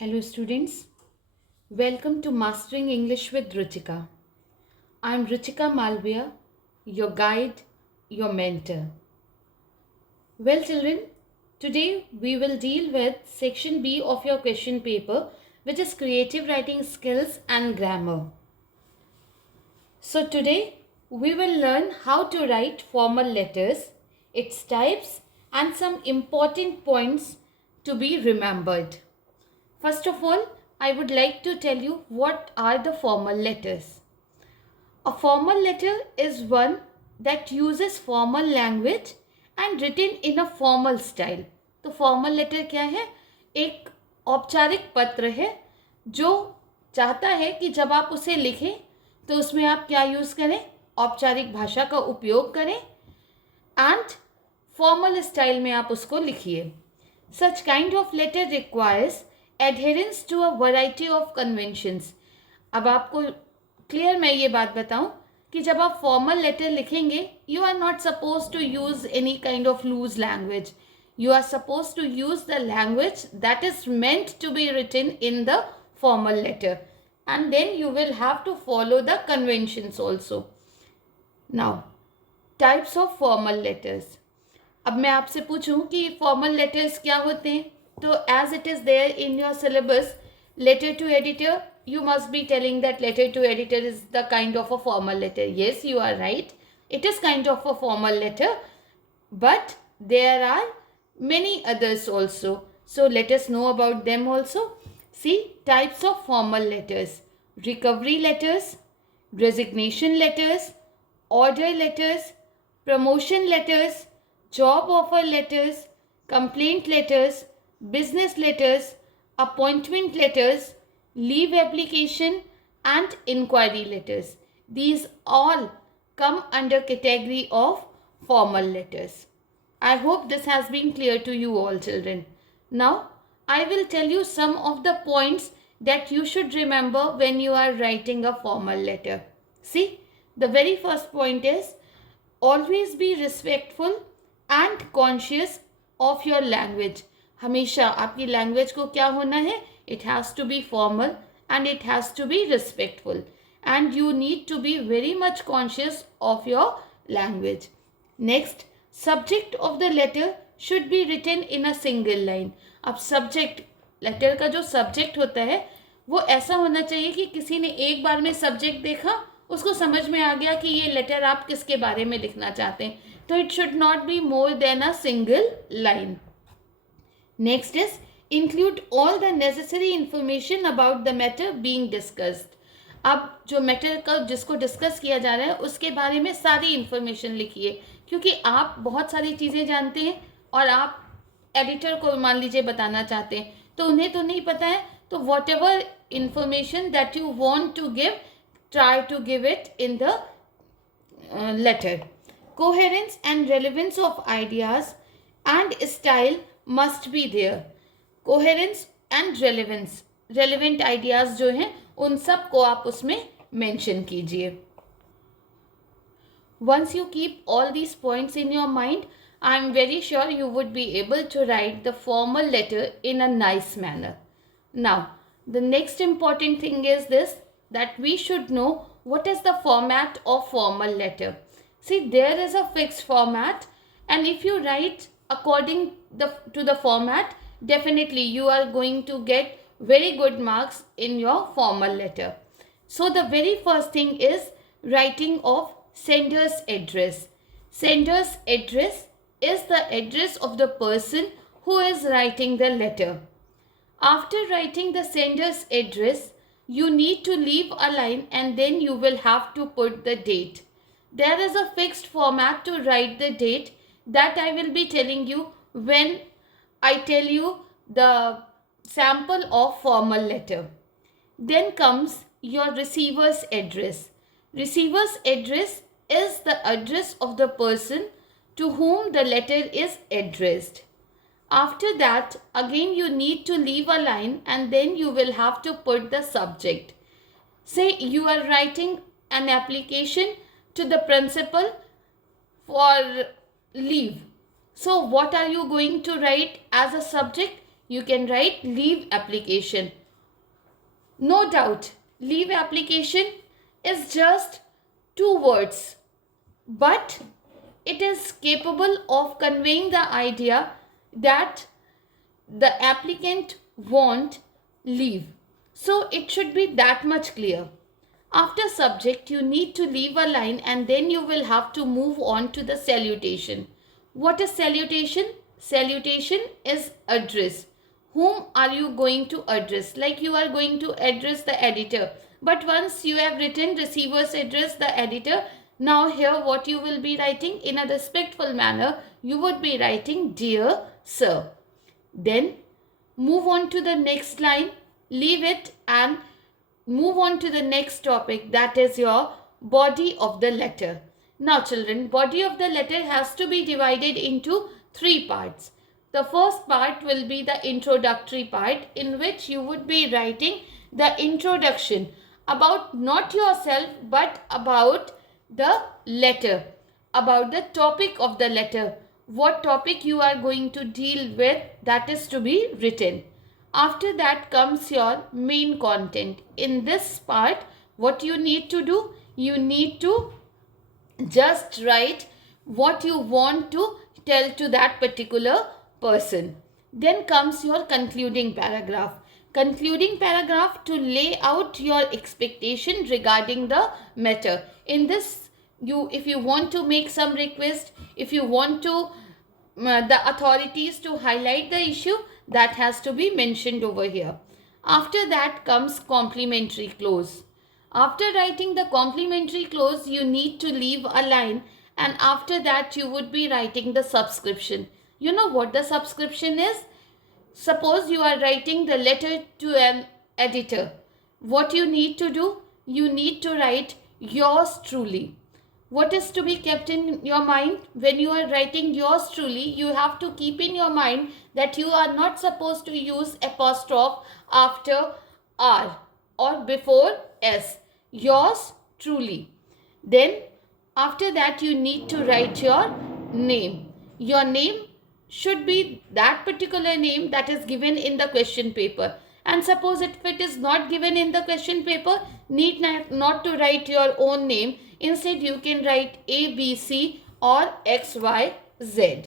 Hello students, welcome to Mastering English with Ruchika. I am Ruchika Malviya, your guide, your mentor. Well children, today we will deal with section B of your question paper, which is creative writing skills and grammar. So today we will learn how to write formal letters, its types and some important points to be remembered. First of all, I would like to tell you what are the formal letters. A formal letter is one that uses formal language and written in a formal style. तो formal letter क्या है? एक औपचारिक पत्र है जो चाहता है कि जब आप उसे लिखें तो उसमें आप क्या यूज़ करें? औपचारिक भाषा का उपयोग करें and formal style में आप उसको लिखिए. Such kind of letter requires adherence to a variety of conventions. अब आपको क्लियर मैं ये बात बताऊं कि जब आप फॉर्मल लेटर लिखेंगे you are not suppose to use any kind of loose language. You are supposed to use the language that is meant to be written in the formal letter, and then you will have to follow the conventions also. Now, types of formal letters. अब मैं आपसे पूछूं कि formal letters क्या होते हैं, तो as it is there in your syllabus, letter to editor, you must be telling that letter to editor is the kind of a formal letter. Yes, you are right. It is kind of a formal letter, but there are many others also. So let us know about them also. See, types of formal letters: recovery letters, resignation letters, order letters, promotion letters, job offer letters, complaint letters, business letters, appointment letters, leave application and inquiry letters. These all come under category of formal letters. I hope this has been clear to you all children. Now I will tell you some of the points that you should remember when you are writing a formal letter. See, the very first point is always be respectful and conscious of your language. हमेशा आपकी language को क्या होना है? It has to be formal and it has to be respectful and you need to be very much conscious of your language. Next, subject of the letter should be written in a single line. अब subject, letter का जो subject होता है वो ऐसा होना चाहिए कि किसी ने एक बार में सब्जेक्ट देखा, उसको समझ में आ गया कि ये लेटर आप किसके बारे में लिखना चाहते हैं. तो it should not be more than a single line. Next is include all the necessary information about the matter being discussed. अब जो मैटर का जिसको डिस्कस किया जा रहा है उसके बारे में सारी इंफॉर्मेशन लिखिए, क्योंकि आप बहुत सारी चीज़ें जानते हैं और आप एडिटर को मान लीजिए बताना चाहते हैं तो उन्हें तो नहीं पता है. तो whatever information that you want to give, try to give it in the letter. Coherence and relevance of ideas and style must be there. Coherence and relevance, relevant ideas जो हैं उन सब को आप उसमें mention कीजिए. Once you keep all these points in your mind, I am very sure you would be able to write the formal letter in a nice manner. Now, the next important thing is this, that we should know what is the format of formal letter. See, there is a fixed format, and if you write according to the format, definitely you are going to get very good marks in your formal letter. So the very first thing is writing of sender's address. Sender's address is the address of the person who is writing the letter. After writing the sender's address, you need to leave a line and then you will have to put the date. There is a fixed format to write the date that I will be telling you when I tell you the sample of formal letter. Then comes your receiver's address. Receiver's address is the address of the person to whom the letter is addressed. After that, again you need to leave a line and then you will have to put the subject. Say you are writing an application to the principal for leave. So what are you going to write as a subject? you can write leave application. No doubt, leave application is just two words, but it is capable of conveying the idea that the applicant want leave. So it should be that much clear. After subject, you need to leave a line and then you will have to move on to the salutation. What is salutation? Salutation is address. Whom are you going to address? Like you are going to address the editor. But once you have written receiver's address, the editor, now here what you will be writing in a respectful manner, you would be writing dear sir. Then move on to the next line, leave it and move on to the next topic, that is your body of the letter. Now children, body of the letter has to be divided into three parts. The first part will be the introductory part, in which you would be writing the introduction about not yourself but about the letter, about the topic of the letter, what topic you are going to deal with, that is to be written. After that comes your main content. In this part, what you need to do, you need to just write what you want to tell to that particular person. Then comes your concluding paragraph. Concluding paragraph to lay out your expectation regarding the matter. In this, if you want to make some request, if you want to the authorities to highlight the issue, that has to be mentioned over here. After that comes complimentary clause. After writing the complimentary clause, you need to leave a line, and after that you would be writing the subscription. You know what the subscription is? Suppose you are writing the letter to an editor. What you need to do? You need to write yours truly. What is to be kept in your mind? When you are writing yours truly, you have to keep in your mind that you are not supposed to use apostrophe after R or before S. Yours truly. Then after that you need to write your name. Your name should be that particular name that is given in the question paper. And suppose if it is not given in the question paper, need not to write your own name. Instead, you can write A, B, C or X, Y, Z.